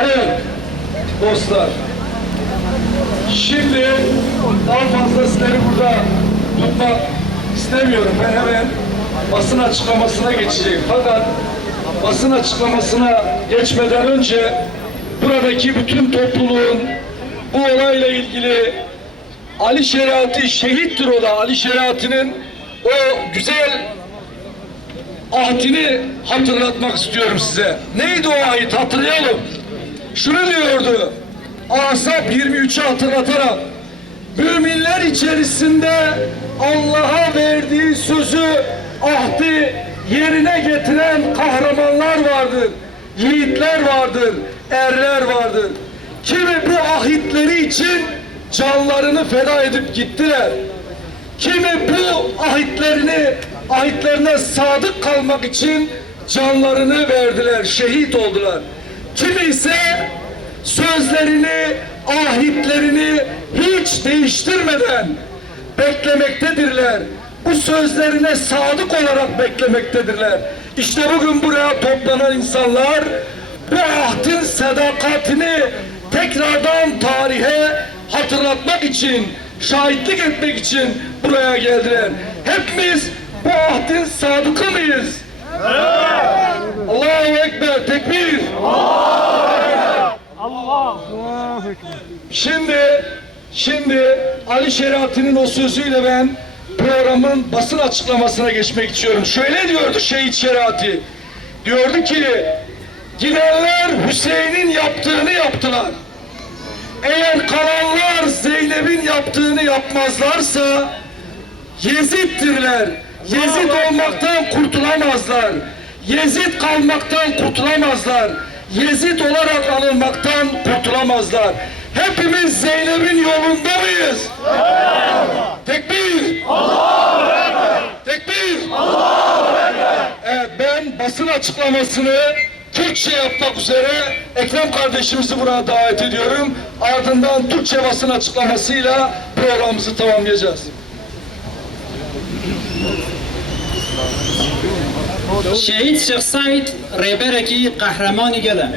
Evet dostlar. Şimdi daha fazla sizleri burada tutmak istemiyorum. Ben hemen basın açıklamasına geçeceğim. Fakat basın açıklamasına geçmeden önce buradaki bütün topluluğun bu olayla ilgili Ali Şeriat'i şehittir o da. Ali Şeriat'inin o güzel ahdini hatırlatmak istiyorum size. Neydi o ahit hatırlayalım. Şunu diyordu. Asap 23'ü hatırlatarak müminler içerisinde Allah'a verdiği sözü ahdi yerine getiren kahramanlar vardır. Yiğitler vardır. Erler vardır. Kimi bu ahitleri için canlarını feda edip gittiler. Kimi bu ahitlerini, ahitlerine sadık kalmak için canlarını verdiler, şehit oldular. Kimi ise sözlerini, ahitlerini hiç değiştirmeden beklemektedirler. Bu sözlerine sadık olarak beklemektedirler. İşte bugün buraya toplanan insanlar bu ahdin sadakatini tekrardan tarihe hatırlatmak için, şahitlik etmek için buraya geldiler. Hepimiz bu ahdin sadıkı mıyız? Allahu Ekber, tekbir. Şimdi, şimdi Ali Şeriat'ın o sözüyle ben programın basın açıklamasına geçmek istiyorum. Şöyle diyordu Şehit Şeriat'i. Diyordu ki, gidenler Hüseyin'in yaptığını yaptılar. Eğer kalanlar Zeynep'in yaptığını yapmazlarsa Yezid'dirler. Yezid olmaktan kurtulamazlar. Yezid kalmaktan kurtulamazlar. Yezid olarak anılmaktan kurtulamazlar. Hepimiz Zeynep'in yolunda mıyız? Tekbir! Tekbir! Evet, ben basın açıklamasını Türkçe yapmak üzere Ekrem kardeşimizi buraya davet ediyorum. Ardından Türkçe basın açıklamasıyla programımızı tamamlayacağız. شهید شیخ سعید ریبرکی قهرمانی گله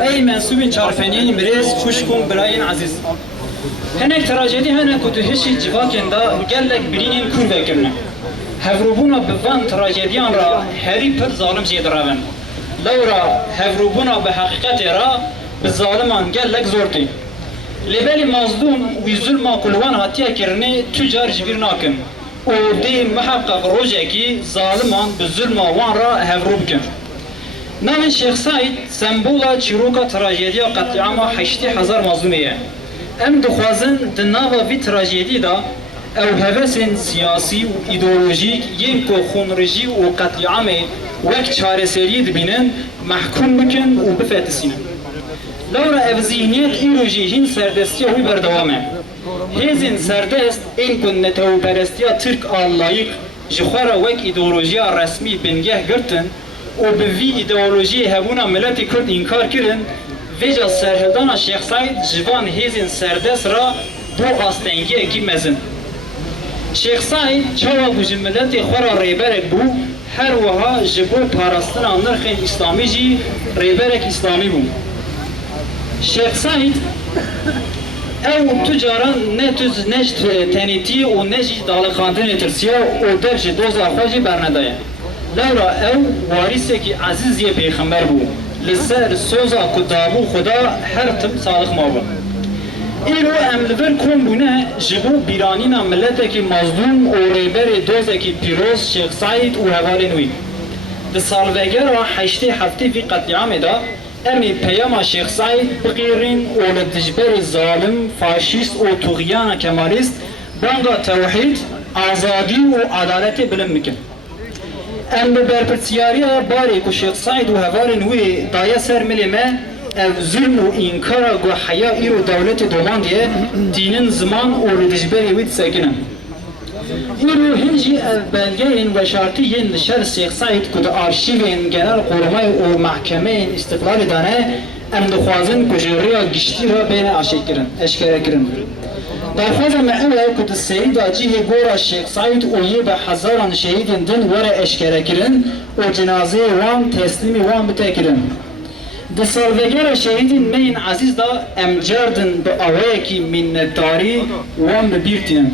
ای منصوب چارفنین بریز خوش کن براین عزیز هنک تراجدی هنک و تو هشی جواکن دا گلک برینین کور بکرنه هفروبونا بوان تراجدیان را هری پر ظالم زید راون لورا هفروبونا به حقیقت را به ظالمان گلک زورتی لبلی مظلوم و ظلم کلوان هاتیه کرنه تجار جبیر ناکن و دی محقق روزه کی ظالمان به ظلم وان را هفروب Navên Şeyx Said sembola çîroka trajediya qetiama heştî hezar mazlûmê ye. Em dixwazin di nava vî trajedî da ew hevesên siyasî û îdeolojîk yên ku xûnrijî û qetiamê wek çareseriyê dibînin, mehkûm bikin û bifetisînin. Lewra ev zihniyet îrojî hîn serdestiya wî berdewam e. Hêzên serdest ên ku netewperestiya Tirk a layîk ji xwe re wek îdeolojiya resmî bingeh girtin, Kurd înkar kirin, vêja serhildana Şex Said ji van hêzên serdest ra bû astengiyekî mezin. Şex Said çawa ku ji miletê xwe ra rêberek bû, her wiha ji bo parastina nirxên İslamî jî rêberek İslamî bû. Şeх Said ew tu caran ne tuz ne tenîtî û ne jî daliqandinê tirsiya û dev ji doza xwe jî bernedaye. Lewra ew warîsekî ezîz yê pêxember bû. Li ser soza ku dabû Xuda her tim salix mabû. Îro em li vir kom bûne ji bo bîranîna milletekî mazlûm û rêberê dozekî pîroz Şex Said û hevalên wî. Di salvegera heştê heftê vî qetliamê da emî peyama Şex Said biqîrin û li dijberê zalim, faşîst û tuğyana kemalîst banga tewhîd, azadî û adaletê bilind bikin. Em bi berpirsiyariya barê ku Şex Said û hevalên wê daye ser milê me ev zulm û înkara gu heya îro dewletê domandiye dînin ziman û li dijberê wî disekinin. İro hinci ev belgeyin ve şartı yin şer Şeyh Said ku da arşivên genel korumay û mahkemeyên istiqlalê dane em dixwazin ku ji rêya giştî re bêne aşekirin, eşkere serî da cihê gora Şeyh Said û yê bi hezaran şehîdên din were eşkere kirin û cenazeyê wan teslîmê wan bite kirin. Di salvegera şehidin meyin aziz da em cerdin bi awayekî minnetdarî wan bibîrtînin.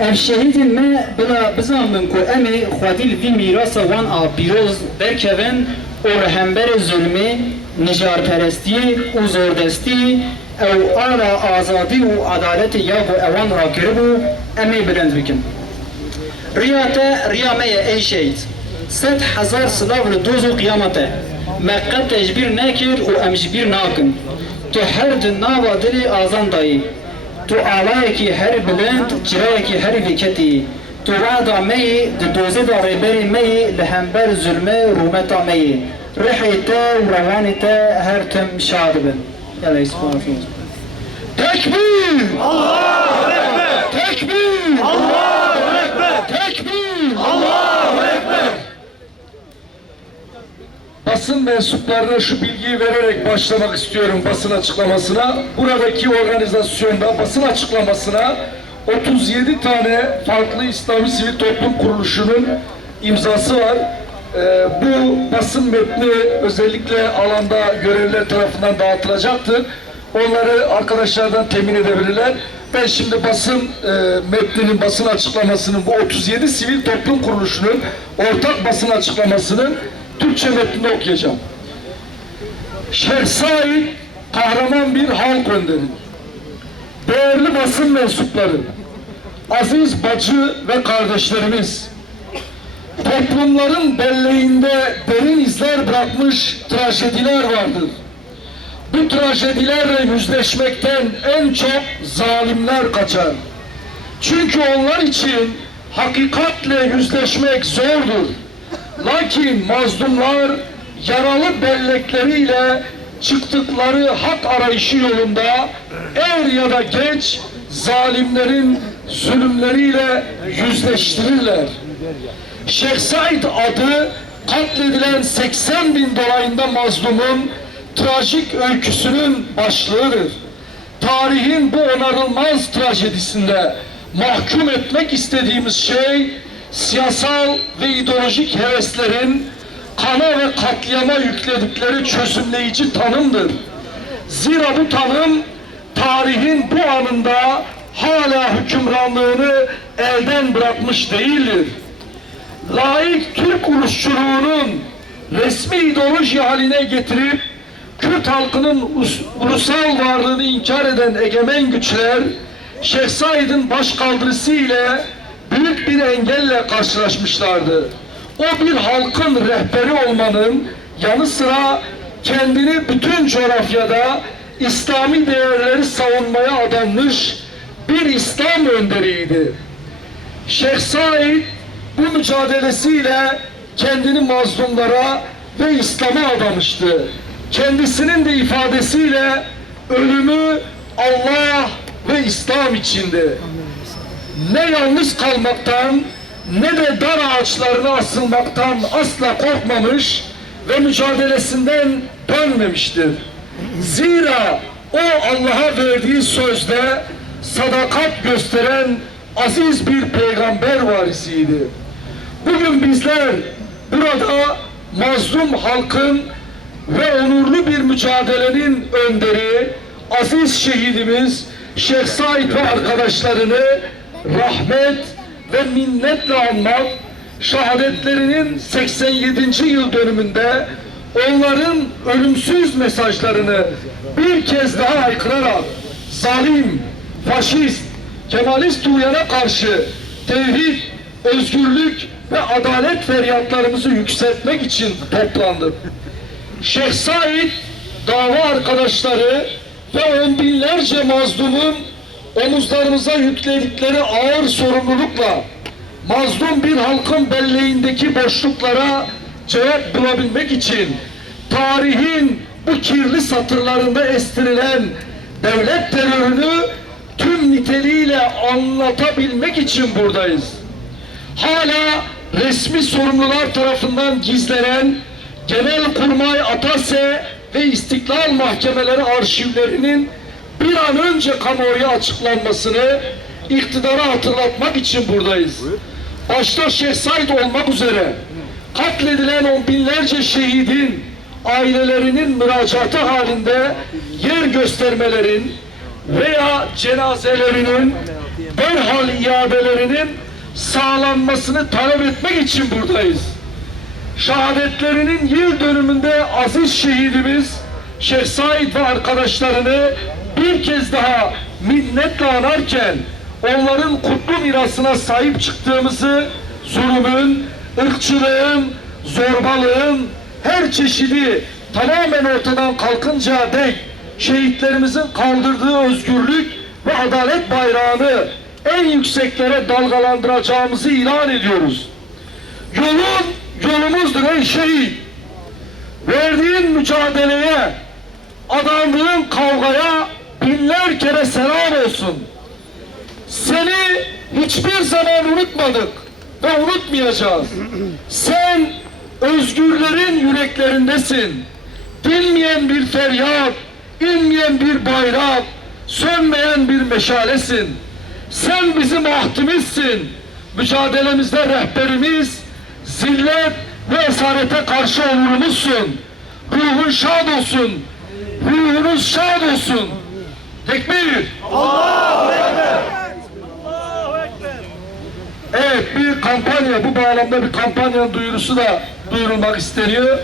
Ev şehidin me bila bizamin ku em ê xwedî li vî mîrasa wan a pîroz derkevin û rehemberê zulmê, nijarperestiyê û zordestî ew ala azadî û adaletê ya ku ewan rakiribû em ê bilind bikin. Riya te riya me ye ey şehit. Sed hezar silav li doz û qiyamete. Me qet tecbîr nekir û em ji bîr nakin. Tu her di nava dilê azan dayî. Tu alayekî her bilind, cirayekî her vîketî. Tu vada me yê di dozê da rêberê me yê li hember zulmê rûmeta me yê. Rihê te te her tim. Yala İsmail. Tekbir! Tekbir! Tekbir! Basın mensuplarına şu bilgiyi vererek başlamak istiyorum basın açıklamasına. Buradaki organizasyonda basın açıklamasına 37 tane farklı İslami sivil toplum kuruluşunun imzası var. Ee, bu basın metni özellikle alanda görevliler tarafından dağıtılacaktır. Onları arkadaşlardan temin edebilirler. Ben şimdi basın e, metninin, basın açıklamasının, bu 37 sivil toplum kuruluşunun ortak basın açıklamasının Türkçe metnini okuyacağım. Şeyh Said kahraman bir halk önderi. Değerli basın mensupları, aziz bacı ve kardeşlerimiz, toplumların belleğinde derin izler bırakmış trajediler vardır. Bu trajedilerle yüzleşmekten en çok zalimler kaçar. Çünkü onlar için hakikatle yüzleşmek zordur. Lakin mazlumlar yaralı bellekleriyle çıktıkları hak arayışı yolunda er ya da geç zalimlerin zulümleriyle yüzleştirirler. Şeyh Said adı katledilen 80 bin dolayında mazlumun trajik öyküsünün başlığıdır. Tarihin bu onarılmaz trajedisinde mahkum etmek istediğimiz şey siyasal ve ideolojik heveslerin kana ve katliama yükledikleri çözümleyici tanımdır. Zira bu tanım tarihin bu anında hala hükümranlığını elden bırakmış değildir laik Türk ulusçuluğunun resmi ideoloji haline getirip Kürt halkının us- ulusal varlığını inkar eden egemen güçler Şeyh Said'in başkaldırısı ile büyük bir engelle karşılaşmışlardı. O bir halkın rehberi olmanın yanı sıra kendini bütün coğrafyada İslami değerleri savunmaya adanmış bir İslam önderiydi. Şeyh Said bu mücadelesiyle kendini mazlumlara ve İslam'a adamıştı. Kendisinin de ifadesiyle ölümü Allah ve İslam içindi. Ne yalnız kalmaktan ne de dar ağaçlarına asılmaktan asla korkmamış ve mücadelesinden dönmemiştir. Zira o Allah'a verdiği sözde sadakat gösteren aziz bir peygamber varisiydi. Bugün bizler burada mazlum halkın ve onurlu bir mücadelenin önderi aziz şehidimiz Şeyh Said ve arkadaşlarını rahmet ve minnetle anmak şehadetlerinin 87. yıl dönümünde onların ölümsüz mesajlarını bir kez daha haykırarak zalim, faşist, Kemalist uyana karşı tevhid, özgürlük ve adalet feryatlarımızı yükseltmek için toplandık. Şeyh Said, dava arkadaşları ve on binlerce mazlumun omuzlarımıza yükledikleri ağır sorumlulukla mazlum bir halkın belleğindeki boşluklara cevap bulabilmek için tarihin bu kirli satırlarında estirilen devlet terörünü tüm niteliğiyle anlatabilmek için buradayız. Hala resmi sorumlular tarafından gizlenen Genelkurmay Atase ve İstiklal Mahkemeleri arşivlerinin bir an önce kamuoyu açıklanmasını iktidara hatırlatmak için buradayız. Başta Şeyh Said olmak üzere katledilen on binlerce şehidin ailelerinin müracaatı halinde yer göstermelerin veya cenazelerinin derhal iadelerinin sağlanmasını talep etmek için buradayız. Şehadetlerinin yıl dönümünde aziz şehidimiz Şeyh Said ve arkadaşlarını bir kez daha minnetle anarken onların kutlu mirasına sahip çıktığımızı zulümün, ırkçılığın, zorbalığın her çeşidi tamamen ortadan kalkınca dek şehitlerimizin kaldırdığı özgürlük ve adalet bayrağını en yükseklere dalgalandıracağımızı ilan ediyoruz. Yolun yolumuzdur ey şehit. Verdiğin mücadeleye, adamlığın kavgaya binler kere selam olsun. Seni hiçbir zaman unutmadık ve unutmayacağız. Sen özgürlerin yüreklerindesin. Dinmeyen bir feryat, inmeyen bir bayrak, sönmeyen bir meşalesin. Sen bizim ahdimizsin. Mücadelemizde rehberimiz, zillet ve esarete karşı onurumuzsun. Ruhun şad olsun. Ruhunuz şad olsun. Tekbir. Evet bir kampanya bu bağlamda bir kampanyanın duyurusu da duyurulmak isteniyor.